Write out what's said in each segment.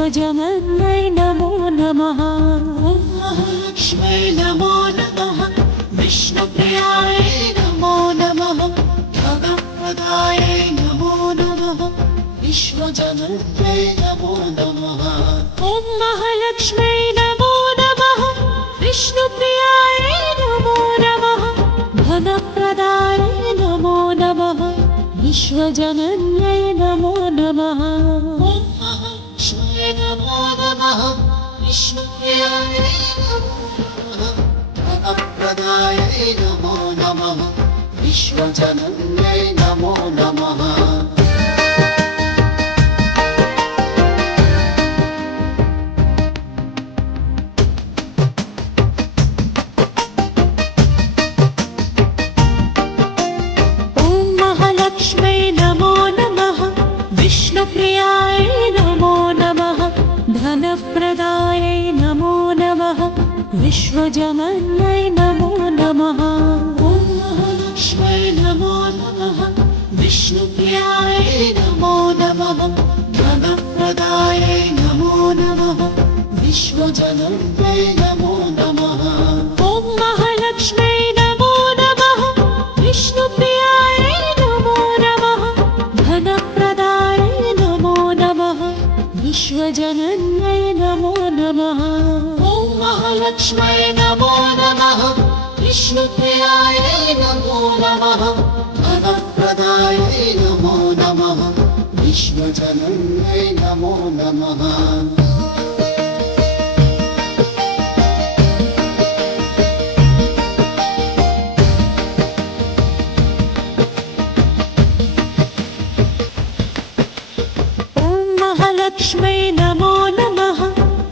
विश्वजनन्यै नमो नमः। ॐ महालक्ष्मै नमो नमः। विष्णुप्रियायै नमो नमः। भगवदायै नमो नमः। विश्वजनन्यै नमो नमः। ॐ महालक्ष्मै नमो नमः। विष्णुप्रियायै नमो नमः। भगप्रदायै नमो नमः। विश्वजनन्यै नमो नमः। ॐ महालक्ष्मै नमो नमः। विष्णुप्रियायै नमो नमः। भगप्रदायै नमो नमः। विश्वजनन्यै नमो नमः। लक्ष्मै नमो नमः। विष्णुप्रियायै नमो नमः। धनप्रदायै नमो नमः। विश्वजनन्यै नमो नमः। ॐ महालक्ष्मै नमो नमः। विष्णुप्रियायै नमो नमः। धनप्रदायै नमो नमः। विश्वजनन्यै नमो नमः। ॐ महालक्ष्मै नमो नमः। विष्णुप्रियायै नमो नमः। धनप्रदायै नमो नमः। विश्वजनन्यै नमो नमः। ॐ महालक्ष्मै नमो नमः। विष्णुप्रियायै नमो नमः। धनप्रदायै नमो नमः। विश्वजनन्यै नमो नमः। लक्ष्मै नमो नमः।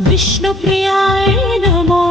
विष्णुप्रियायै नमो